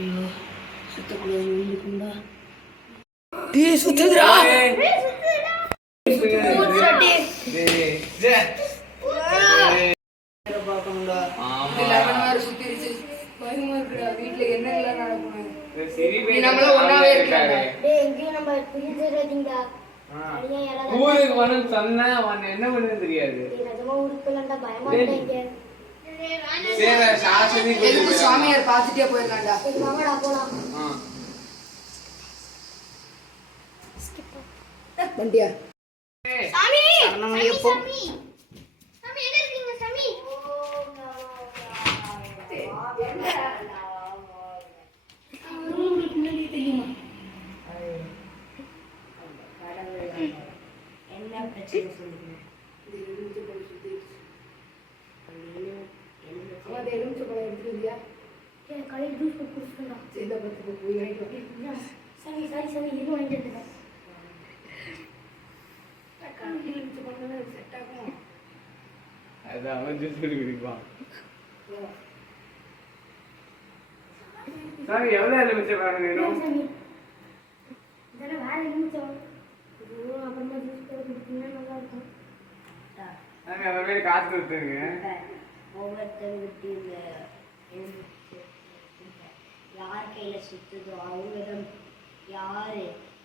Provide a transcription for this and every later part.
ஐயோ சுத்தக்கூடாது இருக்குண்டா. டீ சுத்துதுடா. பாக்கணும்டா. வீட்டுல என்ன எல்லாம் நடக்கணும். நம்மள ஒன்னாவே இருக்காங்க. ஊருக்கு வரணும் சொன்னா என்ன பண்ணுன்னு தெரியாது. சாமியார் பாத்துட்டே போயிருக்காண்டா. வண்டியா அவன் ஜூஸ் பண்ணி குடிப்பான். சாமி எவ்வளவு எலுமிச்சை பழம் வேணும்? சாமி அவன் காசு கொடுத்துருங்க. ஒவ்வொருத்தருக்கு யார் கையில சுத்துதோ அவங்க யாரு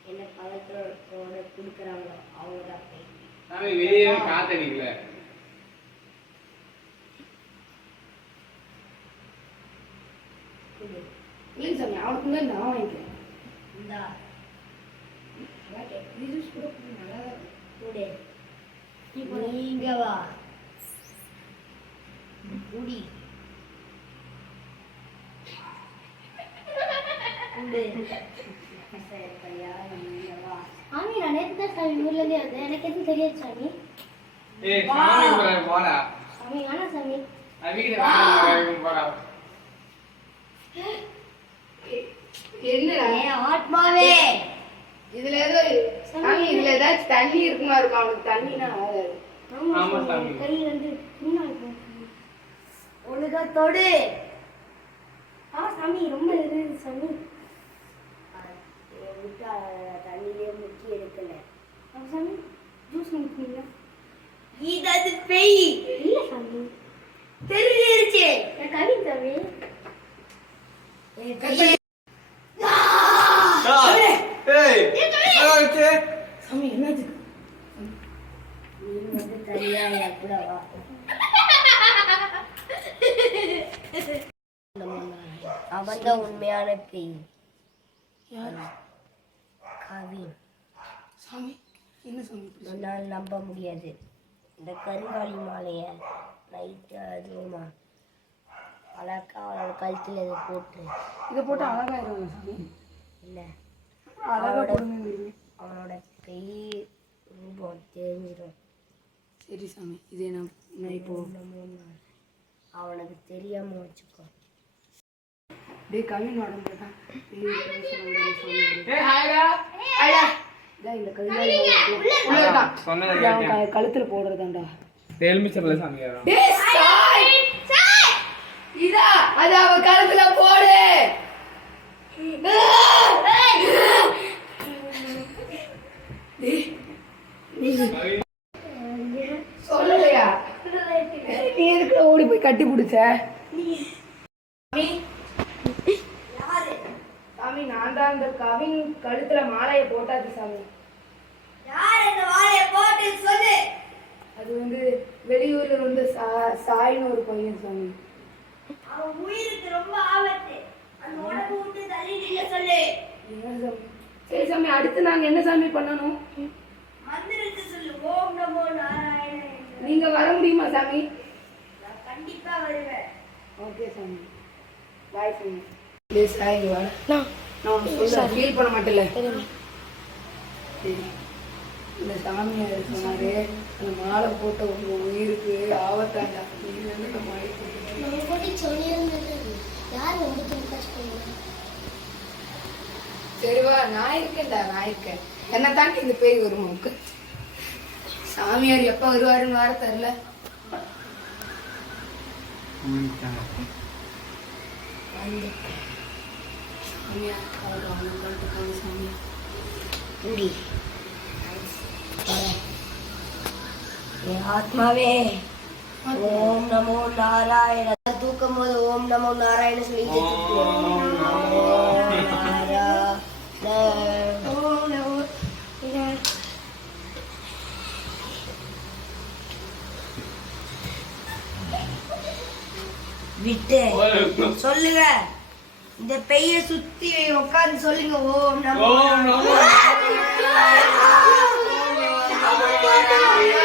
என்ன பழத்தோட கொடுக்குறாங்களோ அவங்க தான் போய். சாமி வெளியே காத்தடிக்கல. இல்லைங்க சாமி அவனுக்கு தான் நான் வாங்கிக்கிறேன். இந்தா நீங்க வா குடி சாமி நான் நேற்று தான் சாமி ஊர்ல இருந்தே வந்தேன். எனக்கு எதுவும் தெரியாது சாமி. சாமி ஆனா சாமி என்ன ஆத்மாவே இதுல ஏதாச்சும் தண்ணி இருக்குமா இருக்கும். அவனுக்கு தண்ணினா கையில இருந்து ஒழுங்கா தொடு. சாமி ரொம்ப இருக்குது சாமி. விட்டா தண்ணியிலே முக்கி எடுக்கல. சாமி ஜூஸ் முக்கிங்களா? இது பெய் இல்ல சாமி தெரிஞ்சிருச்சு. கவி சாமி சாமி என்னாச்சு? நீ வந்து தனியா கூட வா. அவன் தான் உண்மையான பேய். கவின். சாமி என்ன சாமி? என்னால் நம்ப முடியாது. இந்த கருங்காலி மாலைய நைட்டு அதுவுமா அழகா அவனோட கழுத்தில் இதை போட்டு அழகாயிரும் சாமி. இல்லை அவனோட பெய் ரூபம் தெரிஞ்சிடும். சரி சாமி இதே நான் இப்போ அவனுக்கு தெரியாம வச்சுக்கோ. டேய் கவின் உடம்பு கழுத்துல போடுறதாண்டா. எலுமிச்சை சாமி இதா அது அவ கழுத்துல போடு. சொல்லலையா? நீ எதுக்குள்ள ஓடி போய் கட்டி பிடிச்ச? சாமி நான் தான் அந்த கவின் கழுத்துல மாலையை போட்டாச்சு சாமி. யார் அந்த மாலையை போட்டு சொல்லு. அது வந்து வெளியூர்ல வந்து சாயின்னு ஒரு பையன் சாமி. அவன் உயிருக்கு ரொம்ப ஆபத்து. அந்த உடம்பு விட்டு தள்ளி நிக்க சொல்லு. சரி சாமி அடுத்து நாங்க என்ன சாமி பண்ணணும்? மந்திரத்தை சொல்லு. ஓம் நமோ நாராயண. நீங்க வர முடியுமா சாமி? நான் கண்டிப்பா வருவேன். ஓகே சாமி பாய் சாமி. ப்ளீஸ் ஹாய் வா. நான் சொல்றேன் ஃபீல் பண்ண மாட்டேல. சரி இந்த சாமியார் சொன்னாரு அந்த மாலை போட்ட உங்க உயிருக்கு ஆபத்தாண்டா. நீ வந்து மாலை சரிவா நான் இருக்கேன்டா நான் இருக்கேன். என்ன தாண்டி இந்த பேய் வருமா? சாமியார் எப்ப வருவாருன்னு வேற தெரியல. சாமியா கலக்காம சாமியா இண்டி என் ஆத்மாவே ஓம் நமோ நாராயண. தூக்கும் போது ஓம் நமோ நாராயண சொல்லிட்டு தூக்குவோம். ஓம் நமோ நாராயண. ஓம் நமோ விட்டு சொல்லுங்க. இந்த பெய்ய சுத்தி உட்கார்ந்து சொல்லுங்க. ஓம் நமோ ஓம் நமோ நாராயண.